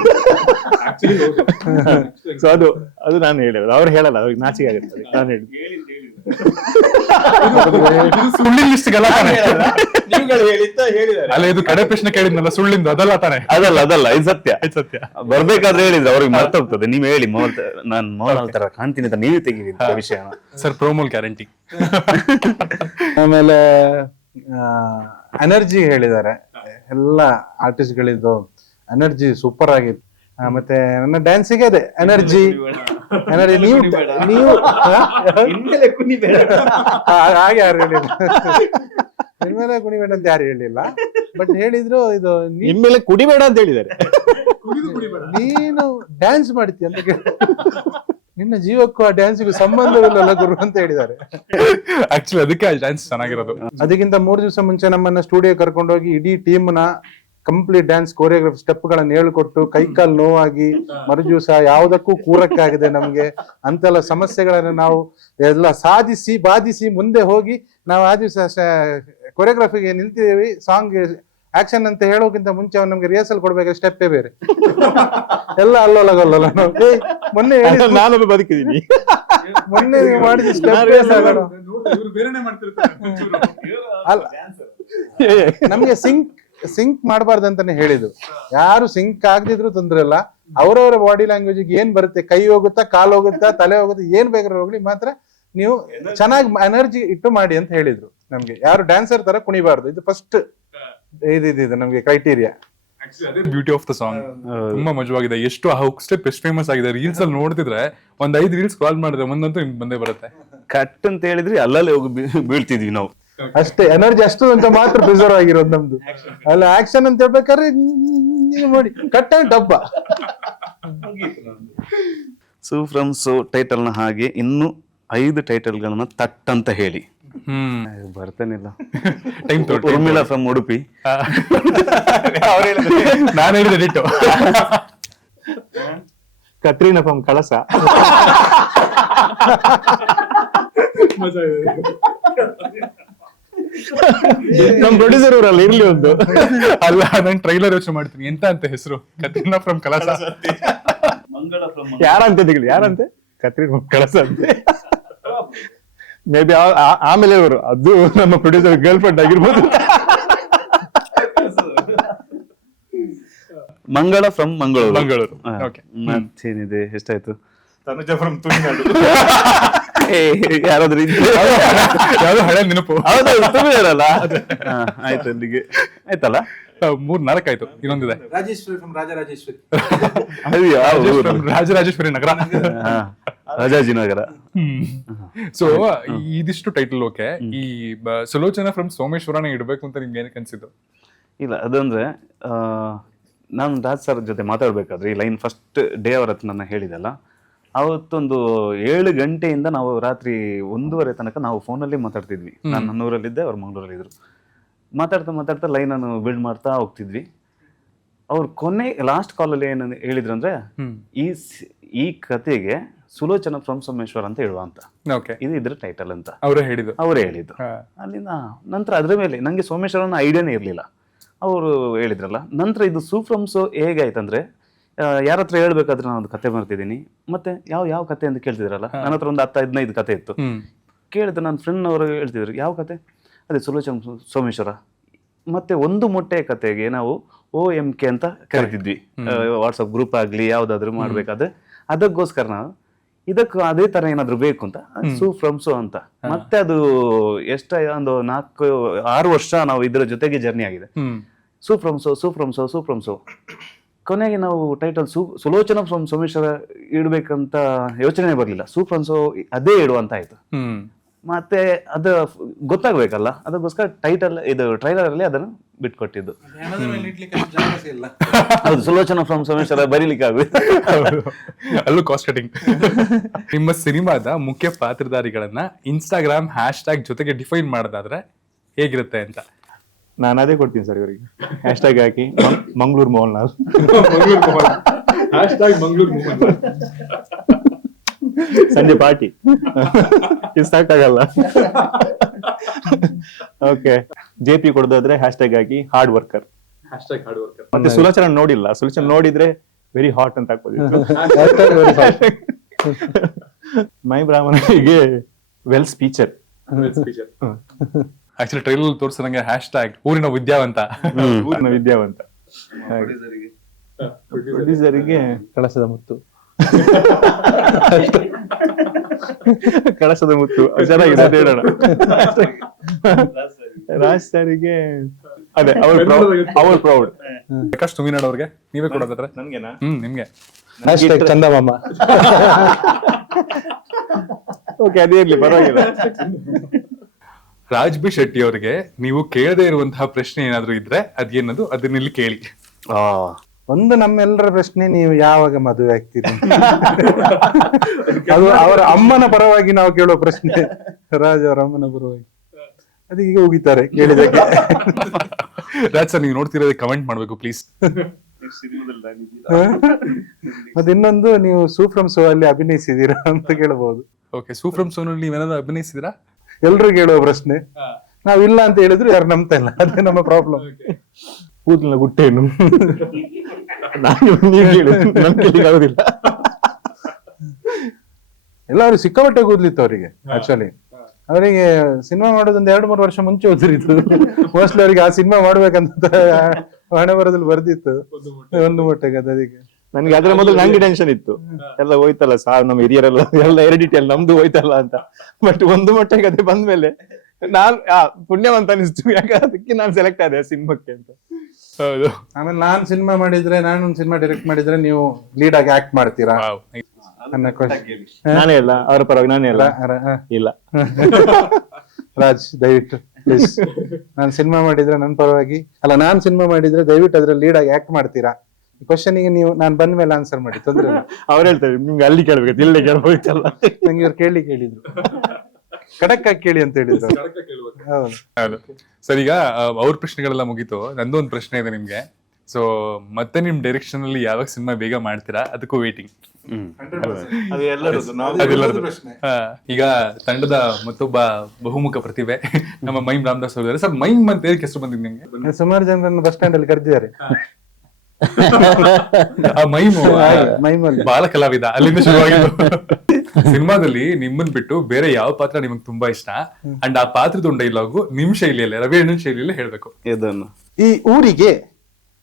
ಸೊ ಅದು ನಾನು ಹೇಳಿರೋದು, ಅವ್ರು ಹೇಳಲ್ಲ, ಅವ್ರಿಗೆ ನಾಚಿಕೆ ಆಗುತ್ತೆ. ನಾನು ಹೇಳಿ ಅಲ್ಲ, ಇದು ಕಡೆ ಪ್ರಶ್ನೆ ಕೇಳಿದ್ನಲ್ಲ ಸುಳ್ಳಿಂದ, ಅದಲ್ಲ ತಾನೆ? ಅದಲ್ಲ, ಇದು ಸತ್ಯ. ಸತ್ಯ. ಬರ್ಬೇಕಾದ್ರೆ ಹೇಳಿದ್ರೆ ಅವ್ರಿಗೆ ಮರ್ತೋಗ್ತದೆ. ನೀವ್ ಹೇಳಿ, ನಾನು ಮೋಹನ್ಲಾಲ್ ತರ ಕಾಣ್ತೀನಿ ಅಂತ ನೀವೇ ತೆಗೀರಿ ವಿಷಯ. ಸರ್ ಪ್ರೋಮೋಲ್ ಗ್ಯಾರಂಟಿ. ಆಮೇಲೆ ಎನರ್ಜಿ ಹೇಳಿದ್ದಾರೆ, ಎಲ್ಲ ಆರ್ಟಿಸ್ಟ್ ಗಳಿದ್ದು ಎನರ್ಜಿ ಸೂಪರ್ ಆಗಿತ್ತು. ಮತ್ತೆ ನನ್ನ ಡ್ಯಾನ್ಸಿಗೆ ಅದೇ ಎನರ್ಜಿ. ನೀವು ಹಾಗೆ ಯಾರು ಹೇಳಿಲ್ಲ, ನಿಮ್ಮೇಲೆ ಕುಣಿಬೇಡ ಅಂತ ಯಾರು ಹೇಳಿಲ್ಲ, ಬಟ್ ಹೇಳಿದ್ರು ಇದು ನಿಮ್ಮೇಲೆ ಕುಡಿಬೇಡ ಅಂತ ಹೇಳಿದ್ದಾರೆ. ನೀನು ಡ್ಯಾನ್ಸ್ ಮಾಡ್ತೀಯ ಅಂತ ಕೇಳಿ, ನಿನ್ನ ಜೀವಕ್ಕೂ ಆ ಡ್ಯಾನ್ಸಿಗೂ ಸಂಬಂಧವಿಲ್ಲಲ್ಲ ಗುರು ಅಂತ ಹೇಳಿದ್ದಾರೆ. ಆಕ್ಚುಲಿ ಅದಕ್ಕೆ ಆ ಡ್ಯಾನ್ಸ್ ಚೆನ್ನಾಗಿರೋದು. ಅದಕ್ಕಿಂತ 3 ದಿವಸ ಮುಂಚೆ ನಮ್ಮನ್ನ ಸ್ಟುಡಿಯೋ ಕರ್ಕೊಂಡೋಗಿ ಇಡೀ ಟೀಮ್ನ ಕಂಪ್ಲೀಟ್ ಡ್ಯಾನ್ಸ್ ಕೋರಿಯೋಗ್ರಫಿ ಸ್ಟೆಪ್ ಗಳನ್ನ ಹೇಳ್ಕೊಟ್ಟು, ಕೈಕಾಲು ನೋವಾಗಿ ಮರುದಿವಸ ಯಾವುದಕ್ಕೂ ಕೂರಕ್ಕಾಗಿದೆ ನಮ್ಗೆ ಅಂತೆಲ್ಲ ಸಮಸ್ಯೆಗಳನ್ನ ನಾವು ಎಲ್ಲ ಸಾಧಿಸಿ ಬಾಧಿಸಿ ಮುಂದೆ ಹೋಗಿ ನಾವು ಆ ದಿವಸ ಕೊರಿಯೋಗ್ರಫಿಗೆ ನಿಲ್ತಿದ್ದೀವಿ. ಸಾಂಗ್ ಆಕ್ಷನ್ ಅಂತ ಹೇಳೋಕ್ಕಿಂತ ಮುಂಚೆ ಅವ್ನು ನಮ್ಗೆ ರಿಹರ್ಸಲ್ ಕೊಡ್ಬೇಕು, ಸ್ಟೆಪ್ಪೇ ಬೇರೆ ಎಲ್ಲ ಅಲ್ಲೋಲಗಲ್ಲ. ಮೊನ್ನೆ ನಾನೊಬ್ಬ ಬದುಕಿದೀನಿ, ಮೊನ್ನೆ ನೀವು ಮಾಡಿದ ಸ್ಟೆಪ್ ನಮ್ಗೆ ಸಿಂಕ್ ಮಾಡಬಾರ್ದು ಅಂತಾನೆ ಹೇಳಿದ್ದು. ಯಾರು ಸಿಂಕ್ ಆಗದಿದ್ರು ತೊಂದ್ರೆ ಇಲ್ಲ, ಅವರವರ ಬಾಡಿ ಲ್ಯಾಂಗ್ವೇಜ್ ಏನ್ ಬರುತ್ತೆ, ಕೈ ಹೋಗುತ್ತಾ, ಕಾಲು ಹೋಗುತ್ತಾ, ತಲೆ ಹೋಗುತ್ತಾ, ಏನ್ ಬೇಕಾದ್ರೂ ಹೋಗ್ಲಿ, ಮಾತ್ರ ನೀವು ಚೆನ್ನಾಗಿ ಎನರ್ಜಿ ಇಟ್ಟು ಮಾಡಿ ಅಂತ ಹೇಳಿದ್ರು ನಮ್ಗೆ. ಯಾರು ಡ್ಯಾನ್ಸರ್ ತರ ಕುಣಿಬಾರ್ದು, ಇದು ಫಸ್ಟ್ ಇದು ನಮ್ಗೆ criteria. Beauty of the song ತುಂಬಾ ಮಜವಾಗಿದೆ. ಎಷ್ಟು ಹುಕ್ ಸ್ಟೆಪ್ ಎಷ್ಟು ಫೇಮಸ್ ಆಗಿದೆ. ರೀಲ್ಸ್ ಅಲ್ಲಿ ನೋಡ್ತಿದ್ರೆ ಒಂದ್ 5 ರೀಲ್ಸ್ ಸ್ಕ್ರಾಲ್ ಮಾಡಿದ್ರೆ ಒಂದಂತೂ ನಿಮ್ಗೆ ಬಂದೇ ಬರುತ್ತೆ. ಕಟ್ ಅಂತ ಹೇಳಿದ್ರಿ ಅಲ್ಲಲ್ಲೇ ಹೋಗಿ ಬೀಳ್ತಿದ್ವಿ ನಾವು. ಅಷ್ಟೇ ಎನರ್ಜಿ ಅಷ್ಟು ಅಂತ ಮಾತ್ರ ಪ್ರಿಸರ್ವ್ ಆಗಿರೋದು ನಮ್ದು. ಅಲ್ಲ ಆಕ್ಷನ್ ಅಂತ ಹೇಳ್ಬೇಕಾದ್ರೆ ನೋಡಿ ಕಟ್ ಅಂಡ್ ಡಬ್ಬ. ಸೋ ಫ್ರಮ್ ಸೋ ಟೈಟಲ್ ನ ಹಾಗೆ ಇನ್ನು 5 ಟೈಟಲ್ ಗಳನ್ನ ತಟ್ ಅಂತ ಹೇಳಿ. ಬರ್ತಾನಿಲ್ಲ. ಉರ್ಮಿಳಾ ಫ್ರಮ್ ಉಡುಪಿ. ನಾನು ಹೇಳಿದೆ ಡಿಟೋ. ಕತ್ರೀನಾ ಫ್ರಮ್ ಕಳಸ. ನಮ್ ಪ್ರೊಡ್ಯೂಸರ್ ಅವರಲ್ಲ, ಇರ್ಲಿ ಒಂದು. ಅಲ್ಲ, ನಾನು ಟ್ರೈಲರ್ ಯೋಚನೆ ಮಾಡ್ತೀನಿ ಎಂತ ಅಂತ ಹೆಸರು. Katrina from Kalasa. ಯಾರಂತೆ ಯಾರಂತೆ ಕತ್ರೀನಾ ಫ್ರಮ್ ಕಳಸ ಅಂತೆ. ಮೇ ಬಿ ಆಮೇಲೆ ಅವರು ಅದು ನಮ್ಮ ಪ್ರೊಡ್ಯೂಸರ್ ಗರ್ಲ್ ಫ್ರೆಂಡ್ ಆಗಿರ್ಬೋದು. ಮಂಗಳ ಫ್ರಮ್ ಮಂಗಳೂರು. ಮಂಗಳೂರು. ಮತ್ತೇನಿದೆ, ಎಷ್ಟಾಯ್ತು? ತನುಜ ಫ್ರಮ್ ತುಳುನಾಡು. ಯಾರಾದ್ರೂ ಇದ್ರೆ ಯಾವ್ದೋ ಹಳೆ ನೆನಪು. ಹೌದೌದು ತುಳುನಾಡಲ್ಲ. ಆಯ್ತು ಅಲ್ಲಿಗೆ ಆಯ್ತಲ್ಲ. 3-4 ಆಯ್ತು, ಇನ್ನೊಂದಿದೆ ರಾಜೇಶ್ವರಿ ಫ್ರಮ್ ರಾಜರಾಜೇಶ್ವರಿ. ಅದು ಯಾವ ಊರು? ರಾಜರಾಜೇಶ್ವರಿ ನಗರ. ಹಾ, ರಾಜಾಜಿನಗರ. ಸೊ ಇದಿಷ್ಟು ಟೈಟಲ್ ಓಕೆ. ಈ ಸುಲೋಚನಾ ಫ್ರಮ್ ಸೋಮೇಶ್ವರನೇ ಇಡ್ಬೇಕು ಅಂತ ನಿಮ್ಗೆ ಏನಕ್ಕೆ ಅನ್ಸಿದ್ದು? ಇಲ್ಲ ಅದಂದ್ರೆ ನಾನು ರಾಜ್ ಸರ್ ಜೊತೆ ಮಾತಾಡ್ಬೇಕಾದ್ರೆ ಈ ಲೈನ್ ಫಸ್ಟ್ ಡೇ ಅವ್ರ ಹತ್ರ ನನ್ನ ಹೇಳಿದಲ್ಲ, ಅವತ್ತೊಂದು 7 ಗಂಟೆಯಿಂದ ನಾವು ರಾತ್ರಿ 1:30 ತನಕ ನಾವು ಫೋನಲ್ಲಿ ಮಾತಾಡ್ತಿದ್ವಿ. ನಾನು ನನ್ನೂರಲ್ಲಿದ್ದೆ, ಅವ್ರು ಮಂಗಳೂರಲ್ಲಿದ್ರು. ಮಾತಾಡ್ತಾ ಲೈನ್ ಅನ್ನು ಬಿಲ್ಡ್ ಮಾಡ್ತಾ ಹೋಗ್ತಿದ್ವಿ. ಅವ್ರು ಲಾಸ್ಟ್ ಕಾಲಲ್ಲಿ ಏನು ಹೇಳಿದ್ರಂದ್ರೆ, ಈ ಕತೆಗೆ ಸುಲೋಚನಾ ಫ್ರಮ್ ಸೋಮೇಶ್ವರ ಅಂತ ಹೇಳುವ ಅಂತ, ಓಕೆ ಇದು ಇದ್ರ ಟೈಟಲ್ ಅಂತ ಅವರೇ ಹೇಳಿದ್ದು. ಅಲ್ಲಿಂದ ನಂತರ ಅದ್ರ ಮೇಲೆ ನಂಗೆ ಸೋಮೇಶ್ವರನ ಐಡಿಯಾನೇ ಇರಲಿಲ್ಲ. ಅವರು ಹೇಳಿದ್ರಲ್ಲ, ನಂತರ ಇದು ಫ್ರಮ್ ಸೋ ಹೇಗಾಯ್ತಂದ್ರೆ, ಯಾರ ಹತ್ರ ಹೇಳ್ಬೇಕಾದ್ರೆ ನಾನು ಒಂದು ಕತೆ ಬರ್ತಿದ್ದೀನಿ, ಮತ್ತೆ ಯಾವ ಕತೆ ಅಂತ ಕೇಳ್ತಿದ್ರಲ್ಲ, ನನ್ನ ಹತ್ರ ಒಂದು 10-15 ಕತೆ ಇತ್ತು. ಕೇಳಿದ್ರೆ ನನ್ನ ಫ್ರೆಂಡ್ ಅವರು ಹೇಳ್ತಿದ್ರು, ಯಾವ ಕತೆ? ಅದೇ ಸುಲೋಚನಾ ಸೋಮೇಶ್ವರ. ಮತ್ತೆ ಒಂದು ಮೊಟ್ಟೆ ಕತೆಗೆ ನಾವು OMK ಅಂತ ಕರಿತಿದ್ವಿ, ವಾಟ್ಸಪ್ ಗ್ರೂಪ್ ಆಗ್ಲಿ ಯಾವ್ದಾದ್ರು ಮಾಡ್ಬೇಕಾದ್ರೆ. ಅದಕ್ಕೋಸ್ಕರ ನಾವು ಇದಕ್ಕೂ ಅದೇ ತರ ಏನಾದ್ರು ಬೇಕು ಅಂತ ಫ್ರಮ್ ಸೋ ಅಂತ. ಮತ್ತೆ ಅದು ಒಂದು 4-6 ವರ್ಷ ನಾವು ಇದ್ರ ಜೊತೆಗೆ ಜರ್ನಿ ಆಗಿದೆ. ಫ್ರಮ್ ಸೋ ಕೊನೆಗೆ ನಾವು ಟೈಟಲ್ ಸುಲೋಚನಾ ಫ್ರಮ್ ಸೋಮೇಶ್ವರ ಇಡ್ಬೇಕಂತ ಯೋಚನೆ ಬರ್ಲಿಲ್ಲ. ಫ್ರಮ್ ಸೋ ಅದೇ ಇಡುವಂತ ಆಯ್ತು. ಮತ್ತೆ ಅದು ಗೊತ್ತಾಗ್ಬೇಕಲ್ಲ, ಅದಕ್ಕೋಸ್ಕರ ಟೈಟಲ್ ಇದು ಟ್ರೈಲರ್ ಅಲ್ಲಿ ಅದನ್ನು ಬಿಟ್ಕೊಟ್ಟಿದ್ದು. ಹೌದು, ಸುಲೋಚನಾ ಫ್ರಮ್ ಸೋಮೇಶ್ವರ ಬರೀಲಿಕ್ಕೆ ಆಗುತ್ತೆ. ಅಲ್ಲೂ ಕಾಸ್ಟ್ ಕಟಿಂಗ್. ನಿಮ್ಮ ಸಿನಿಮಾದ ಮುಖ್ಯ ಪಾತ್ರಧಾರಿಗಳನ್ನ ಇನ್ಸ್ಟಾಗ್ರಾಮ್ ಹ್ಯಾಶ್ ಜೊತೆಗೆ ಡಿಫೈನ್ ಮಾಡೋದಾದ್ರೆ ಹೇಗಿರುತ್ತೆ ಅಂತ? ನಾನು ಅದೇ ಕೊಡ್ತೀನಿ ಸರ್ ಇವರಿಗೆ. ಹ್ಯಾಶ್ಟ್ಯಾಗ್ ಹಾಕಿ ಮಂಗಳೂರು ಮೋಹನ್ಲಾಲ್. ಸಂಜೆ ಪಾರ್ಟಿ ಸಾಕಾಗಲ್ಲ. ಓಕೆ, JP ಕೊಡೋದಾದ್ರೆ ಹ್ಯಾಶ್ಟ್ಯಾಗ್ ಹಾಕಿ ಹಾರ್ಡ್ ವರ್ಕರ್. ಮತ್ತೆ ಸುಲೋಚನಾ ನೋಡಿಲ್ಲ, ಸುಲೋಚನಾ ನೋಡಿದ್ರೆ ವೆರಿ ಹಾಟ್ ಅಂತ ಹಾಕೋದಿತ್ತು. ಮೈ ಬ್ರಾಹ್ಮಣರಿಗೆ ವೆಲ್ ಸ್ಪೀಚರ್. ಆಕ್ಚುಲಿ ಟ್ರೈಲರ್ ತೋರಿಸಿದಂಗೆ ಹ್ಯಾಶ್ಟ್ಯಾಗ್ ಊರಿನ ವಿದ್ಯಾವಂತ. ಊರಿನ ವಿದ್ಯಾವಂತ. ಪ್ರೊಡ್ಯೂಸರಿಗೆ ಕಳಸದ ಮುತ್ತು. ಕಳಸದ ಮುತ್ತು ಚೆನ್ನಾಗಿದೆ ಹೇಳೋಣ. ರಾಜ್ ಸರಿಗೆ ಅದೇ ಅವ್ರ ಪ್ರೌಡ್. ಪ್ರಕಾಶ್ ತುಮಿನಾಡ್ ಅವ್ರಿಗೆ ನೀವೇ ಕೊಡೋದಾದ್ರೆ? ನನ್ಗೆನಾ? ನಿಮ್ಗೆ. ಚಂದಮಾಮ. ಓಕೆ, ಅದೇ ಇರ್ಲಿ, ಪರವಾಗಿಲ್ಲ. ರಾಜ್ ಬಿ ಶೆಟ್ಟಿ ಅವರಿಗೆ ನೀವು ಕೇಳದೇ ಇರುವಂತಹ ಪ್ರಶ್ನೆ ಏನಾದ್ರು ಇದ್ರೆ ಅದೇನದು ಅದನ್ನಿಲ್ಲಿ ಕೇಳಿ. ಒಂದು ನಮ್ಮೆಲ್ಲರ ಪ್ರಶ್ನೆ, ನೀವು ಯಾವಾಗ ಮದುವೆ ಆಗ್ತೀರಿ? ಅದು ಅವರ ಅಮ್ಮನ ಪರವಾಗಿ ನಾವು ಕೇಳೋ ಪ್ರಶ್ನೆ. ರಾಜ್ ಅವರ ಅಮ್ಮನ ಪರವಾಗಿ ಅದೀಗ ಹೋಗಿದ್ದಾರೆ ಕೇಳಿದಕ್ಕೆ. ರಾಜ್ ಸರ್, ನೀವು ನೋಡ್ತಿರೋದೇ ಕಮೆಂಟ್ ಮಾಡ್ಬೇಕು ಪ್ಲೀಸ್. ಮತ್ತೆ ಇನ್ನೊಂದು, ನೀವು ಫ್ರಮ್ ಸೋ ಅಲ್ಲಿ ಅಭಿನಯಿಸಿದೀರಾ ಅಂತ ಕೇಳಬಹುದು. ಓಕೆ, ಫ್ರಮ್ ಸೋನಲ್ಲಿ ನೀವೇನಾದ್ರು ಅಭಿನಯಿಸಿದಿರಾ? ಎಲ್ರು ಕೇಳುವ ಪ್ರಶ್ನೆ. ನಾವಿಲ್ಲ ಅಂತ ಹೇಳಿದ್ರು ಯಾರು ನಂಬ್ತಾ ಇಲ್ಲ, ಅದೇ ನಮ್ಮ ಪ್ರಾಬ್ಲಮ್. ಕೂದಲಿನ ಗುಟ್ಟೇನು ಆಗುದಿಲ್ಲ. ಎಲ್ಲರೂ ಸಿಕ್ಕಾಪಟ್ಟೆ ಕೂದ್ಲಿತ್ತು ಅವರಿಗೆ. ಆಕ್ಚುಲಿ ಅವರಿಗೆ ಸಿನಿಮಾ ಮಾಡೋದೊಂದು 2-3 ವರ್ಷ ಮುಂಚೆ ಓದಿರಿತ್ತು. ಮೋಸ್ಟ್ಲಿ ಅವರಿಗೆ ಆ ಸಿನಿಮಾ ಮಾಡ್ಬೇಕಂತ ಹಣೆ ಬರದಲ್ಲಿ ಬರ್ದಿತ್ತು, ಒಂದು ಮೊಟ್ಟೆಗೆ. ಅದಕ್ಕೆ ನನ್ಗೆ ಅದ್ರ ಮೊದಲು ನಂಗೆ ಟೆನ್ಷನ್ ಇತ್ತು, ಎಲ್ಲ ಹೋಯ್ತಲ್ಲ ಸಾರ್, ನಮ್ಮ ಹಿರಿಯರೆಲ್ಲ ಎಲ್ಲ ಹೆರಿಡಿಟಿ ನಮ್ದು ಹೋಯ್ತಲ್ಲ ಅಂತ. ಬಟ್ ಒಂದು ಮೊಟ್ಟೆ ಕತೆ ಬಂದ್ಮೇಲೆ ನಾನ್ ಪುಣ್ಯವಂತ ಅನಿಸ್ತು, ಯಾಕಂದ್ರೆ ಅದಕ್ಕೆ ನಾನು ಸೆಲೆಕ್ಟ್ ಆದೆ ಸಿನಿಮಾಕ್ಕೆ ಅಂತ. ಹೌದು. ಆಮೇಲೆ ನಾನ್ ಸಿನಿಮಾ ಮಾಡಿದ್ರೆ, ನಾನೊಂದು ಸಿನಿಮಾ ಡೈರೆಕ್ಟ್ ಮಾಡಿದ್ರೆ ನೀವು ಲೀಡ್ ಆಗಿ ಆಕ್ಟ್ ಮಾಡ್ತೀರಾ ಅನ್ನೋ ಕ್ವಶನ್. ನಾನೇ ಇಲ್ಲ ಅವ್ರ ಪರವಾಗಿ, ನಾನೇ ಇಲ್ಲ. ಇಲ್ಲ ರಾಜ್, ದಯವಿಟ್ಟು ಪ್ಲೀಸ್, ನಾನ್ ಸಿನಿಮಾ ಮಾಡಿದ್ರೆ ನನ್ನ ಪರವಾಗಿ ಅಲ್ಲ, ನಾನ್ ಸಿನಿಮಾ ಮಾಡಿದ್ರೆ ದಯವಿಟ್ಟು ಅದ್ರಲ್ಲಿ ಲೀಡ್ ಆಗಿ ಆಕ್ಟ್ ಮಾಡ್ತೀರಾ? ಕ್ವಶನ್ಗೆ ನೀವು ನಾನು ಬಂದ ಮೇಲೆ ಆನ್ಸರ್ ಮಾಡಿ, ತೊಂದ್ರೆ ಇಲ್ಲ. ಅವ್ರು ಹೇಳ್ತಾರೆ ನಿಮ್ಗೆ ಅಲ್ಲಿ ಕೇಳ್ಬೇಕು, ಇಲ್ಲೇ ಕೇಳ್ಬೋಯ್ತಲ್ಲ. ನಂಗೆ ಇವ್ರು ಕೇಳಿದ್ರು, ಖಡಕ್ ಆಗಿ ಕೇಳಿ ಅಂತ ಹೇಳಿದ್ರು. ಹೌದು ಸರ್. ಈಗ ಅವ್ರ ಪ್ರಶ್ನೆಗಳೆಲ್ಲ ಮುಗೀತು, ನಂದೊಂದು ಪ್ರಶ್ನೆ ಇದೆ ನಿಮ್ಗೆ. ಸೊ ಮತ್ತೆ ನಿಮ್ ಡೈರೆಕ್ಷನ್ ಅಲ್ಲಿ ಯಾವಾಗ ಸಿನಿಮಾ ಬೇಗ ಮಾಡ್ತೀರಾ, ಅದಕ್ಕೂ ವೇಟಿಂಗ್. ಈಗ ತಂಡದ ಮತ್ತೊಬ್ಬ ಬಹುಮುಖ ಪ್ರತಿಭೆ ನಮ್ಮ ಮೈಮ್ ರಾಮದಾಸ್ ಅವರು. ಸರ್, ಮೈಮ್ ಅಂತ ಹೇಳಿ ಹೆಸರು ಬಂದಿದೆ ನಿಮ್ಗೆ? ಸುಮಾರು ಜನರನ್ನು ಬಸ್ ಸ್ಟ್ಯಾಂಡ್ ಅಲ್ಲಿ ಕರೆದಿದ್ದಾರೆ. ಮೈಮಲ್ಲಿ ಬಾಲ ಕಲಾವಿದ, ಅಲ್ಲಿಂದ ಶುರುವಾಗಿದ್ದು. ಸಿನಿಮಾದಲ್ಲಿ ನಿಮ್ಮನ್ ಬಿಟ್ಟು ಬೇರೆ ಯಾವ ಪಾತ್ರ ನಿಮಗೆ ತುಂಬಾ ಇಷ್ಟ? ಅಂಡ್ ಆ ಪಾತ್ರದ ಡೈಲಾಗು ನಿಮ್ ಶೈಲಿಯಲ್ಲೇ, ರವಿ ಅಣ್ಣನ್ ಶೈಲಿಯಲ್ಲೇ ಹೇಳ್ಬೇಕು. ಇದನ್ನು ಈ ಊರಿಗೆ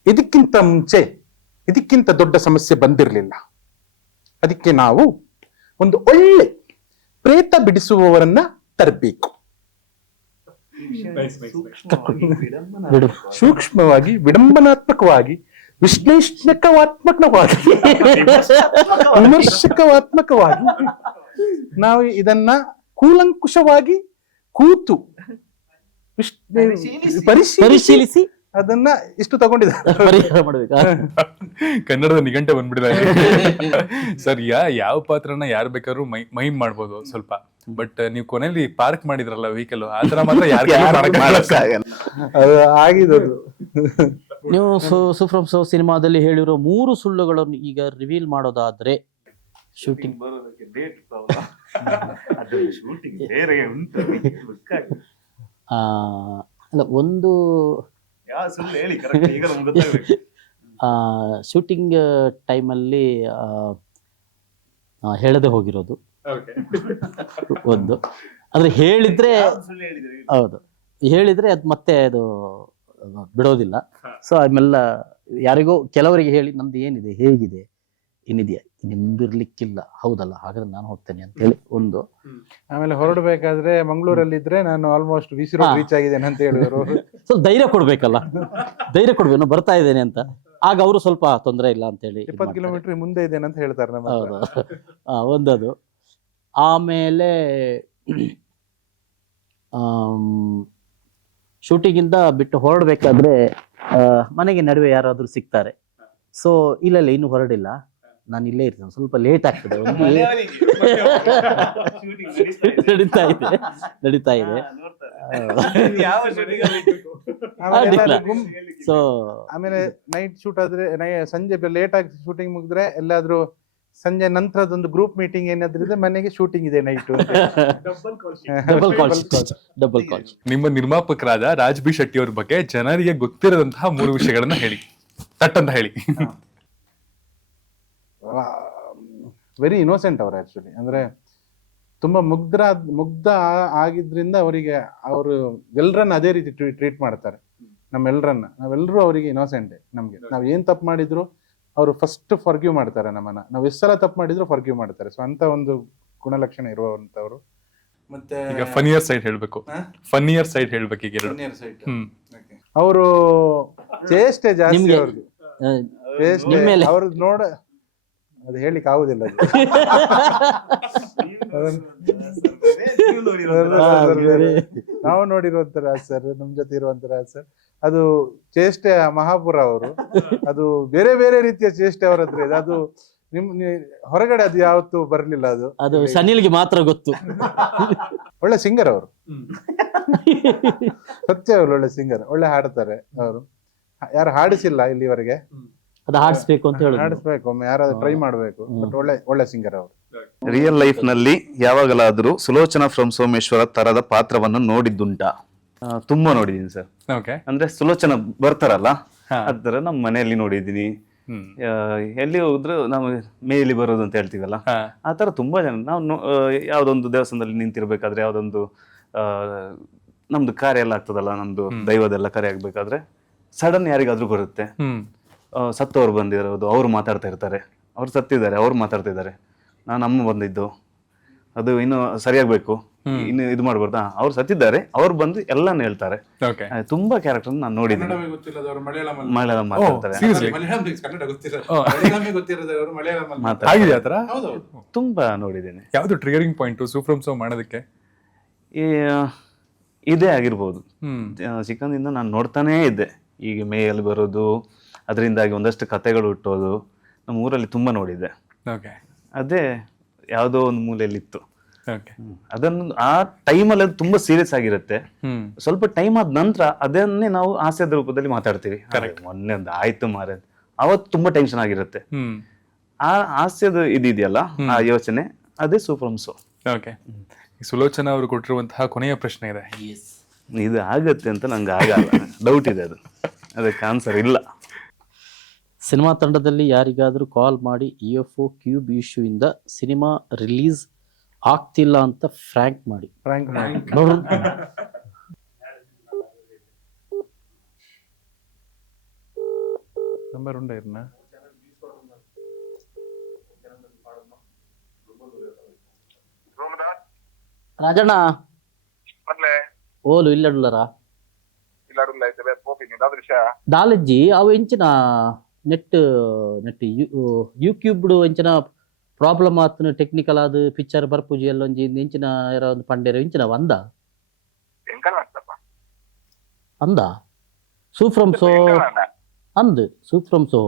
ಇದಕ್ಕಿಂತ ಮುಂಚೆ ಇದಕ್ಕಿಂತ ದೊಡ್ಡ ಸಮಸ್ಯೆ ಬಂದಿರಲಿಲ್ಲ, ಅದಕ್ಕೆ ನಾವು ಒಂದು ಒಳ್ಳೆ ಪ್ರೇತ ಬಿಡಿಸುವವರನ್ನ ತರಬೇಕು. ಸೂಕ್ಷ್ಮವಾಗಿ, ವಿಡಂಬನಾತ್ಮಕವಾಗಿ, ವಿಶ್ಲೇಷಣಾತ್ಮಕವಾಗಿ, ವಿಮರ್ಶಕಾತ್ಮಕವಾಗಿ ನಾವು ಇದನ್ನ ಕೂಲಂಕುಷವಾಗಿ ಕೂತು ಪರಿಶೀಲಿಸಿ ಅದನ್ನ ಇಷ್ಟು ತಗೊಂಡಿದ್ದಾರೆ. ಪರಿಹಾರ ಮಾಡ್ಬೇಕಾ? ಕನ್ನಡದ ನಿಘಂಟೆ ಬಂದ್ಬಿಡಿದೆ ಸರ್. ಯಾವ ಪಾತ್ರನ ಯಾರು ಬೇಕಾದ್ರೂ ಮೈಮ್ ಮಾಡ್ಬೋದು ಸ್ವಲ್ಪ, ಬಟ್ ನೀವು ಕೊನೆಯಲ್ಲಿ ಪಾರ್ಕ್ ಮಾಡಿದ್ರಲ್ಲ ವೆಹಿಕಲ್, ಆತರ ಮಾತ್ರ ಅದು ಆಗಿದ್ದು. ನೀವು ಸೂಫ್ರಮ್ ಸೋ ಸಿನಿಮಾದಲ್ಲಿ ಹೇಳಿರೋ 3 ಸುಳ್ಳುಗಳನ್ನು ಈಗ ರಿವೀಲ್ ಮಾಡೋದಾದ್ರೆ, ಶೂಟಿಂಗ್ ಅಲ್ಲ, ಒಂದು ಶೂಟಿಂಗ್ ಟೈಮಲ್ಲಿ ಹೇಳದೆ ಹೋಗಿರೋದು ಒಂದು. ಅಂದ್ರೆ ಹೇಳಿದ್ರೆ ಹೌದು, ಹೇಳಿದ್ರೆ ಅದು ಮತ್ತೆ ಅದು ಬಿಡೋದಿಲ್ಲ. ಸೊ ಆಮೇಲೆ ಯಾರಿಗೋ ಕೆಲವರಿಗೆ ಹೇಳಿ ನಮ್ದು ಏನಿದೆ, ಹೇಗಿದೆ, ಏನಿದೆಯಾ, ನಿಮ್ದಿರ್ಲಿಕ್ಕಿಲ್ಲ, ಹೌದಲ್ಲ, ಹಾಗಾದ್ರೆ ನಾನು ಹೋಗ್ತೇನೆ ಅಂತ ಹೇಳಿ ಒಂದು. ಆಮೇಲೆ ಹೊರಡಬೇಕಾದ್ರೆ ಮಂಗಳೂರಲ್ಲಿ ಇದ್ರೆ ನಾನು ಆಲ್ಮೋಸ್ಟ್ ವಿಸಿ ರೋಡ್ ರೀಚ್ ಆಗಿದ್ದೇನೆ ಅಂತ ಹೇಳಿದ್ರು. ಸ್ವಲ್ಪ ಧೈರ್ಯ ಕೊಡ್ಬೇಕಲ್ಲ, ಧೈರ್ಯ ಕೊಡ್ಬೇಕು, ನಾನು ಬರ್ತಾ ಇದ್ದೇನೆ ಅಂತ. ಆಗ ಅವರು ಸ್ವಲ್ಪ ತೊಂದರೆ ಇಲ್ಲ ಅಂತ ಹೇಳಿ 20 ಕಿಲೋಮೀಟರ್ ಮುಂದೆ ಇದ್ದೇನೆ ಅಂತ ಹೇಳ್ತಾರೆ ನಮ್ಮ. ಹೌದು, ಒಂದದು. ಆಮೇಲೆ ಶೂಟಿಂಗ್ ಇಂದ ಬಿಟ್ಟು ಹೊರಡ್ಬೇಕಾದ್ರೆ ಮನೆಗೆ ನಡುವೆ ಯಾರಾದ್ರೂ ಸಿಗ್ತಾರೆ. ಸೊ ಇಲ್ಲ ಇನ್ನು ಹೊರಡಿಲ್ಲ, ನಾನು ಇಲ್ಲೇ ಇರ್ತೇನೆ, ಸ್ವಲ್ಪ ಲೇಟ್ ಆಗ್ತದೆ, ನಡೀತಾ ಇದೆ. ಸೊ ಆಮೇಲೆ ನೈಟ್ ಶೂಟ್ ಆದ್ರೆ ಸಂಜೆ ಲೇಟ್ ಆಗಿ ಶೂಟಿಂಗ್ ಮುಗಿದ್ರೆ ಎಲ್ಲಾದ್ರೂ ಸಂಜೆ ನಂತರದೊಂದು ಗ್ರೂಪ್ ಮೀಟಿಂಗ್ ಏನಾದ್ರೂ ಇದೆ, ಮನೆಗೆ ಶೂಟಿಂಗ್ ಇದೆ ನೈಟ್. ಡಬಲ್ ಕಾಲ್. ನಿಮ್ಮ ನಿರ್ಮಾಪಕರಾದ ರಾಜ್ ಬಿ ಶೆಟ್ಟಿ ಅವ್ರ ಬಗ್ಗೆ ಜನರಿಗೆ ಗೊತ್ತಿರದಂತಹ 3 ವಿಷಯಗಳನ್ನ ಹೇಳಿ, ತಟ್ಟಂತ ಹೇಳಿ. ವೆರಿ ಇನ್ನೋಸೆಂಟ್ ಅವರು ಆಕ್ಚುಲಿ. ಅಂದ್ರೆ ತುಂಬಾ ಮುಗ್ಧ ಆಗಿದ್ರಿಂದ ಅವರಿಗೆ ಅವರು ಎಲ್ಲರನ್ನ ಅದೇ ರೀತಿ ಟ್ರೀಟ್ ಮಾಡ್ತಾರೆ. ನಮ್ಮೆಲ್ಲರನ್ನ, ನಾವೆಲ್ಲರೂ ಅವರಿಗೆ ಇನ್ನೋಸೆಂಟೇ. ನಮ್ಗೆ ನಾವ್ ಏನ್ ತಪ್ಪು ಮಾಡಿದ್ರು ಅವರು ಫಸ್ಟ್ ಫರ್ಗ್ಯೂ ಮಾಡ್ತಾರೆ ನಮ್ಮನ್ನ. ನಾವು ಎಷ್ಟು ಸಲ ತಪ್ಪು ಮಾಡಿದ್ರು ಫರ್ಗ್ಯೂ ಮಾಡ್ತಾರೆ. ಸೊ ಅಂತ ಒಂದು ಗುಣಲಕ್ಷಣ ಇರುವಂತವ್ರು. ಮತ್ತೆ ಈಗ ಫನ್ನಿಯರ್ ಸೈಡ್ ಹೇಳ್ಬೇಕು, ಫನ್ನಿಯರ್ ಸೈಡ್ ಹೇಳ್ಬೇಕು ಈಗ ಎರಡು. ಅವರು ಚೇಷ್ಟೆ ಜಾಸ್ತಿ, ಅವ್ರದ್ದು ಚೇಷ್ಟೆ ಅವ್ರದ್ದು ನೋಡ, ಅದು ಹೇಳಿಕ್ ಆಗುದಿಲ್ಲ. ನಾವು ನೋಡಿರುವಂತ ರಾಜ್ ಸರ್, ನಮ್ ಜೊತೆ ಇರುವಂತ ರಾಜ್ ಸರ್, ಅದು ಚೇಷ್ಟೆ ಮಹಾಪುರ ಅವರು. ಅದು ಬೇರೆ ಬೇರೆ ರೀತಿಯ ಚೇಷ್ಟೆ ಅವ್ರ ಹತ್ರ ಇದೆ. ಅದು ಹೊರಗಡೆ ಅದು ಯಾವತ್ತೂ ಬರ್ಲಿಲ್ಲ. ಅದು ಶನಿಲ್ಗೆ ಮಾತ್ರ ಗೊತ್ತು. ಒಳ್ಳೆ ಸಿಂಗರ್ ಅವರು, ಸತ್ಯ. ಅವರು ಒಳ್ಳೆ ಸಿಂಗರ್, ಒಳ್ಳೆ ಹಾಡ್ತಾರೆ ಅವರು. ಯಾರು ಹಾಡಿಸಿಲ್ಲ ಇಲ್ಲಿವರೆಗೆ, ಅದು ಹಾಡಿಸ್ಬೇಕು ಅಂತ ಹೇಳಿ, ಹಾಡಿಸ್ಬೇಕು, ಒಮ್ಮೆ ಯಾರಾದ್ರೂ ಟ್ರೈ ಮಾಡ್ಬೇಕು. ಬಟ್ ಒಳ್ಳೆ ಸಿಂಗರ್ ಅವರು. ರಿಯಲ್ ಲೈಫ್ ನಲ್ಲಿ ಯಾವಾಗಲಾದ್ರೂ ಸುಲೋಚನಾ ಫ್ರಮ್ ಸೋಮೇಶ್ವರ ತರದ ಪಾತ್ರವನ್ನು ನೋಡಿದ್ದುಂಟಾ? ತುಂಬಾ ನೋಡಿದೀನಿ ಸರ್. ಅಂದ್ರೆ ಸುಲೋಚನಾ ಬರ್ತಾರಲ್ಲ, ಅದರ ನಮ್ಮ ಮನೆಯಲ್ಲಿ ನೋಡಿದೀನಿ. ಎಲ್ಲಿ ಹೋದ್ರೆ ನಾವು ಮೇಲಿ ಬರೋದು ಅಂತ ಹೇಳ್ತೀವಲ್ಲ, ಆತರ ತುಂಬಾ ಜನ. ನಾವು ಯಾವ್ದೊಂದು ದೇವಸ್ಥಾನದಲ್ಲಿ ನಿಂತಿರ್ಬೇಕಾದ್ರೆ, ಯಾವ್ದೊಂದು ನಮ್ದು ಕಾರ್ಯ ಎಲ್ಲ ಆಗ್ತದಲ್ಲ, ನಮ್ದು ದೈವದೆಲ್ಲ ಕಾರ್ಯ ಆಗ್ಬೇಕಾದ್ರೆ ಸಡನ್ ಯಾರಿಗಾದ್ರೂ ಬರುತ್ತೆ. ಸತ್ತವ್ರು ಬಂದಿರೋದು, ಅವ್ರು ಮಾತಾಡ್ತಾ ಇರ್ತಾರೆ, ಅವ್ರು ಸತ್ತಿದ್ದಾರೆ, ಅವ್ರು ಮಾತಾಡ್ತಿದ್ದಾರೆ. ನಾನು ಅಮ್ಮ ಬಂದಿದ್ದು, ಅದು ಇನ್ನು ಸರಿಯಾಗ್ಬೇಕು, ಇನ್ನು ಇದು ಮಾಡ್ಬಾರ್ದಾ, ಅವ್ರು ಸತ್ತಿದ್ದಾರೆ, ಅವ್ರು ಬಂದು ಎಲ್ಲಾನು ಹೇಳ್ತಾರೆ. ತುಂಬಾ ಕ್ಯಾರೆಕ್ಟರ್ ನಾನು ನೋಡಿದ್ದೀನಿ. ಮಲಯಾಳಂ ಮಾತಾಡ್ತಾರೆ, ತುಂಬಾ ನೋಡಿದ್ದೀನಿ. ಯಾವ್ದು ಟ್ರಿಗರಿಂಗ್ ಪಾಯಿಂಟ್ ಸೂಫ್ರಮ್ ಸೋ ಮಾಡೋದಕ್ಕೆ? ಇದೇ ಆಗಿರ್ಬೋದು. ಚಿಕ್ಕಂದಿಂದ ನಾನು ನೋಡ್ತಾನೇ ಇದ್ದೆ. ಈಗ ಮೇಯಲ್ಲಿ ಬರೋದು, ಅದರಿಂದಾಗಿ ಒಂದಷ್ಟು ಕಥೆಗಳು ಹುಟ್ಟೋದು ನಮ್ಮ ಊರಲ್ಲಿ ತುಂಬಾ ನೋಡಿದ್ದೆ. ಅದೇ ಯಾವುದೋ ಒಂದು ಮೂಲೆಯಲ್ಲಿತ್ತು. ಅದನ್ನು ಆ ಟೈಮಲ್ಲಿ ಅದು ತುಂಬಾ ಸೀರಿಯಸ್ ಆಗಿರುತ್ತೆ. ಸ್ವಲ್ಪ ಟೈಮ್ ಆದ ನಂತರ ಅದನ್ನೇ ನಾವು ಹಾಸ್ಯದ ರೂಪದಲ್ಲಿ ಮಾತಾಡ್ತೀವಿ. ಮೊನ್ನೆ ಒಂದು ಆಯ್ತು ಮಾರ, ಅವತ್ತು ತುಂಬಾ ಟೆನ್ಷನ್ ಆಗಿರುತ್ತೆ. ಆ ಹಾಸ್ಯದ ಇದೆಯಲ್ಲ, ಆ ಯೋಚನೆ, ಅದೇ ಸೂಫ್ರಮ್ ಸೋ. ಸುಲೋಚನಾ ಅವರು ಕೊಟ್ಟಿರುವಂತಹ ಕೊನೆಯ ಪ್ರಶ್ನೆ ಇದೆ. ಇದು ಆಗತ್ತೆ ಅಂತ ನಂಗೆ ಆಗಲ್ಲ, ಡೌಟ್ ಇದೆ. ಅದಕ್ಕೆ ಆನ್ಸರ್ ಇಲ್ಲ. ಸಿನಿಮಾ ತಂಡದಲ್ಲಿ ಯಾರಿಗಾದ್ರೂ ಕಾಲ್ ಮಾಡಿ UFO ಕ್ಯೂಬ್ ಇಶ್ಯೂ ಇಂದ ಸಿನಿಮಾ ರಿಲೀಸ್ ಆಗ್ತಿಲ್ಲ ಅಂತ ಫ್ರ್ಯಾಂಕ್ ಮಾಡಿ. ನಂಬರ್ ಉಂಡ ಇರ್ನ ರಾಜಣ್ಣ ಮೊದ್ಲೇ ಓಲು ಇಲ್ಲಡುಲ್ಲರಾ ಇಲ್ಲಾಡುಲ್ಲ ಐತೆ ಹೋಗ್ತೀನಿ ಯಾವ್ದು ವಿಷಯ ದಾಲಜ್ಜಿ ಅವು ಎಂಚಿನ ನೆಟ್ ನೆಟ್ ಯೂಟ್ಯೂಬ್ಡು ಎಂಚಿನ ಪ್ರಾಬ್ಲಮ್ ಆತನ ಟೆಕ್ನಿಕಲ್ ಆದ ಪಿಕ್ಚರ್ ಬರ್ಪುಜಿ ಎಲ್ಲ ಒಂಜಿ ಎಂಚಿನ ಯಾರೋ ಒಂದು ಪಂಡೇರ ಎಂಚಿನ ಅಂದ ಎಂಕಲ್ ಆಗ್ತಪ್ಪ ಅಂದ ಸೂಫ್ರಮ್ ಸೋ ಅಂದ್ ಸೂಫ್ರಮ್ ಸೋ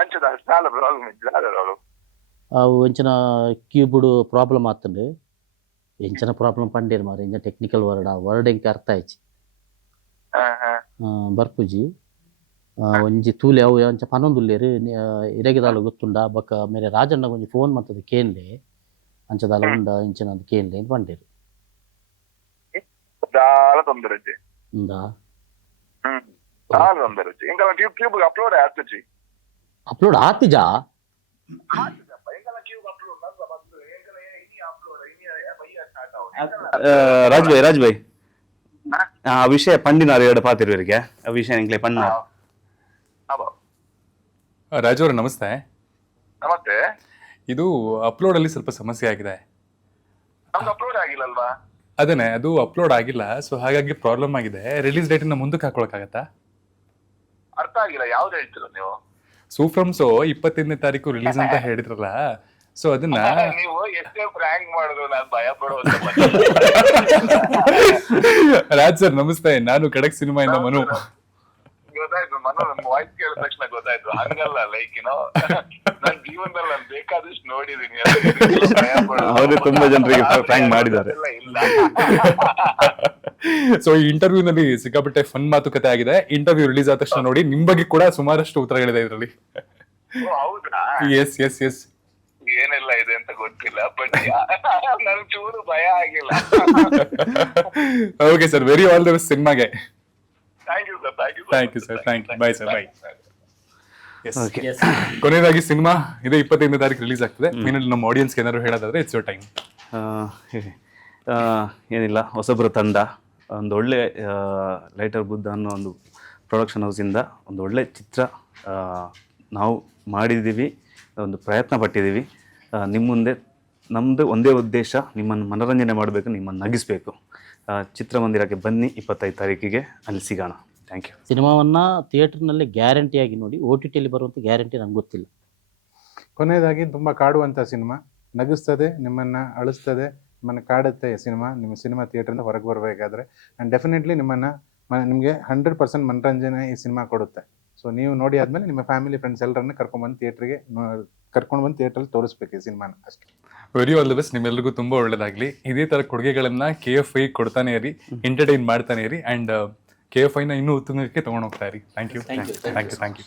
ಹಂಚದ ಸಾಲ ಪ್ರಾಬ್ಲಮ್ ಇದ್ದ ಅವು ಎಂಚಿನ ಕ್ಯೂಬ್ಡು ಪ್ರಾಬ್ಲಮ್ ಆತಂಡು ಎಂಚಿನ ಪ್ರಾಬ್ಲಮ್ ಪಂಡೇರು ಮಾರ ಎಂಚ ಟೆಕ್ನಿಕಲ್ ವರ್ಡ್ ಎಂಕ ಅರ್ಥ ಆಯ್ಚಿ ಬರ್ಪುಜಿ ಒಂಜಿ ತೂಲೆ ಅವು ಅಂಚ ಪನೊಂದುಲ್ಲೇರು ಇರೆಗಿದಾಲು ಗೊತ್ತುಂಡ ಬೊಕ ಮೇರೆ ರಾಜಣ್ಣ ಒಂಜಿ ಫೋನ್ ಮಂತದ ಕೇನ್ಲೆ ಅಂಚದಾಲ ಉಂಡ ಇಂಚಿನ ಅದು ಕೇನ್ಲೆ ಅಂತ ಪಂಡೇರು చాలా తొందర వచ్చి ఉందా చాలా తొందర వచ్చి ఇంకా ట్యూబ్ అప్లోడ్ ఆచొచ్చి ಅಪ್ಲೋಡ್ ಆತಿಜಾ ರಾಜ್ ಭಾಯ್ ಆ ವಿಷಯ ಪಂಡಿನಾರು ಎರಡು ಪಾತಿರುವರಿಗೆ ಆ ವಿಷಯ ನಿಂಗೆ ಪಣ್ಣ ರಾಜು ಅವ್ರೆ ನಮಸ್ತೆ. ನಮಸ್ತೆ. ಇದು ಅಪ್ಲೋಡ್ ಅಲ್ಲಿ ಸ್ವಲ್ಪ ಸಮಸ್ಯೆ ಆಗಿದೆ. ನಮ್ದು ಅಪ್ಲೋಡ್ ಆಗಿಲ್ಲಲ್ವಾ? ಅದೇನೆ, ಅದು ಅಪ್ಲೋಡ್ ಆಗಿಲ್ಲ, ಸೊ ಹಾಗಾಗಿ ಪ್ರಾಬ್ಲಮ್ ಆಗಿದೆ. ರಿಲೀಸ್ ಡೇಟ್ ಇಂದ ಮುಂದಕ್ಕೆ ಹಾಕೊಳಕ್ಕಾಗತ್ತಾ? ಅರ್ಥ ಆಗಿಲ್ಲ, ಯಾವ್ದು ಹೇಳ್ತೀರ ನೀವು? ಸೂಫ್ರಮ್ಸು 25ನೇ ತಾರೀಕು ರಿಲೀಸ್ ಅಂತ ಹೇಳಿದ್ರಲ್ಲ, ಸೊ ಅದನ್ನ ನೀವು ಎಷ್ಟೇ ಪ್ರ್ಯಾಂಕ್ ಮಾಡಿದ್ರು ನಾನು ಭಯ ಪಡೋದು. ರಾಜ್ ಸರ್ ನಮಸ್ತೆ, ನಾನು ಖಡಕ್ ಸಿನಿಮಾ ಇಂದ ಮನು. ಗೊತ್ತಾಯ್ತು, ಮನು ನನ್ನ ವಾಯ್ಸ್ ಕೇಳಿದ ತಕ್ಷಣ ಗೊತ್ತಾಯ್ತು. ಹಂಗಲ್ಲ, ಲೈಕ್ ಏನೋ ನನ್ನ ಜೀವನದಲ್ಲಿ ನಾನು ಬೇಕಾದಷ್ಟು ನೋಡಿದೀನಿ. ಅವರು ತುಂಬಾ ಜನರಿಗೆ ಪ್ರ್ಯಾಂಕ್ ಮಾಡಿದ್ದಾರೆ. ಇಲ್ಲ ಸೊ ಈ ಇಂಟರ್ವ್ಯೂ ನಲ್ಲಿ ಸಿಕ್ಕಾಪಟ್ಟೆ ಫನ್ ಮಾತುಕತೆ ಆಗಿದೆ. ಇಂಟರ್ವ್ಯೂ ರಿಲೀಸ್ ಆದ ತಕ್ಷಣ ನೋಡಿ ನಿಮ್ ಬಗ್ಗೆ ಕೂಡ ಸುಮಾರಷ್ಟು ಉತ್ತರಗಳಿದೆ ಇದರಲ್ಲಿ. ಹೌದಾ? Yes yes yes. ಏನೆಲ್ಲ ಇದೆ ಅಂತ ಗೊತ್ತಿಲ್ಲ, ಬಟ್ ನನ್ ಚೂರು ಭಯ ಆಗಿಲ್ಲ. Okay sir, very all the best ಸಿನಿಮಾಗೆ. Thank you sir. Thank you sir, thank you. Bye sir, bye. Okay, ಕೊನೆಯದಾಗಿ ಸಿನಿಮಾ ಇದೆ 25ನೇ ತಾರೀಕು ರಿಲೀಸ್ ಆಗ್ತದೆ. ಫೈನಲಿ ನಮ್ಮ ಆಡಿಯನ್ಸ್ಗೆ ಏನಾದ್ರು ಹೇಳೋದಾದ್ರೆ ಇಟ್ಸ್ ಯೋರ್ ಟೈಮ್. ಏನಿಲ್ಲ, ಹೊಸಬ್ರು ತಂಡ ಒಂದು ಒಳ್ಳೆ ಲೈಟರ್ ಬುದ್ಧ ಅನ್ನೋ ಒಂದು ಪ್ರೊಡಕ್ಷನ್ ಹೌಸಿಂದ ಒಂದು ಒಳ್ಳೆ ಚಿತ್ರ ನಾವು ಮಾಡಿದ್ದೀವಿ, ಒಂದು ಪ್ರಯತ್ನ ಪಟ್ಟಿದ್ದೀವಿ. ನಿಮ್ಮ ಮುಂದೆ ನಮ್ಮದು ಒಂದೇ ಉದ್ದೇಶ, ನಿಮ್ಮನ್ನು ಮನೋರಂಜನೆ ಮಾಡಬೇಕು, ನಿಮ್ಮನ್ನು ನಗಿಸ್ಬೇಕು. ಚಿತ್ರಮಂದಿರಕ್ಕೆ ಬನ್ನಿ 25 ತಾರೀಕಿಗೆ, ಅಲ್ಲಿ ಸಿಗೋಣ. Thank you. ಸಿನಿಮಾವನ್ನ ಥಿಯೇಟರ್ನಲ್ಲಿ ಗ್ಯಾರಂಟಿಯಾಗಿ ನೋಡಿ, OTT ಅಲ್ಲಿ ಬರುವಂಥ ಗ್ಯಾರಂಟಿ ನಂಗೆ ಗೊತ್ತಿಲ್ಲ. ಕೊನೆಯದಾಗಿ ತುಂಬ ಕಾಡುವಂಥ ಸಿನಿಮಾ, ನಗಿಸ್ತದೆ, ನಿಮ್ಮನ್ನ ಅಳಿಸ್ತದೆ, ನಿಮ್ಮನ್ನು ಕಾಡುತ್ತೆ ಸಿನಿಮಾ. ನಿಮ್ಮ ಸಿನಿಮಾ ಥಿಯೇಟ್ರಿಂದ ಹೊರಗೆ ಬರಬೇಕಾದ್ರೆ ಆ್ಯಂಡ್ ಡೆಫಿನೆಟ್ಲಿ ನಿಮಗೆ 100% ಮನರಂಜನೆ ಈ ಸಿನಿಮಾ ಕೊಡುತ್ತೆ. ಸೊ ನೀವು ನೋಡಿ ಆದಮೇಲೆ ನಿಮ್ಮ ಫ್ಯಾಮಿಲಿ ಫ್ರೆಂಡ್ಸ್ ಎಲ್ಲರನ್ನ ಕರ್ಕೊಂಡು ಬಂದು ಥಿಯೇಟ್ರಲ್ಲಿ ತೋರಿಸ್ಬೇಕು ಈ ಸಿನಿಮಾನ ಅಷ್ಟೇ. Very all the best. ನಿಮ್ಮೆಲ್ಲರಿಗೂ ತುಂಬಾ ಒಳ್ಳೇದಾಗ್ಲಿ. ಇದೇ ತರ ಕೊಡುಗೆಗಳನ್ನ KFI ಕೊಡ್ತಾನೆ ಇರಿ, ಎಂಟರ್ಟೈನ್ ಮಾಡ್ತಾನೆ ಇರಿ, ಅಂಡ್ KFI ನ ಇನ್ನೂ ಉತ್ತುಂಗಕ್ಕೆ ತಗೊಂಡು ಹೋಗ್ತಾ ಇರಿ. Thank you.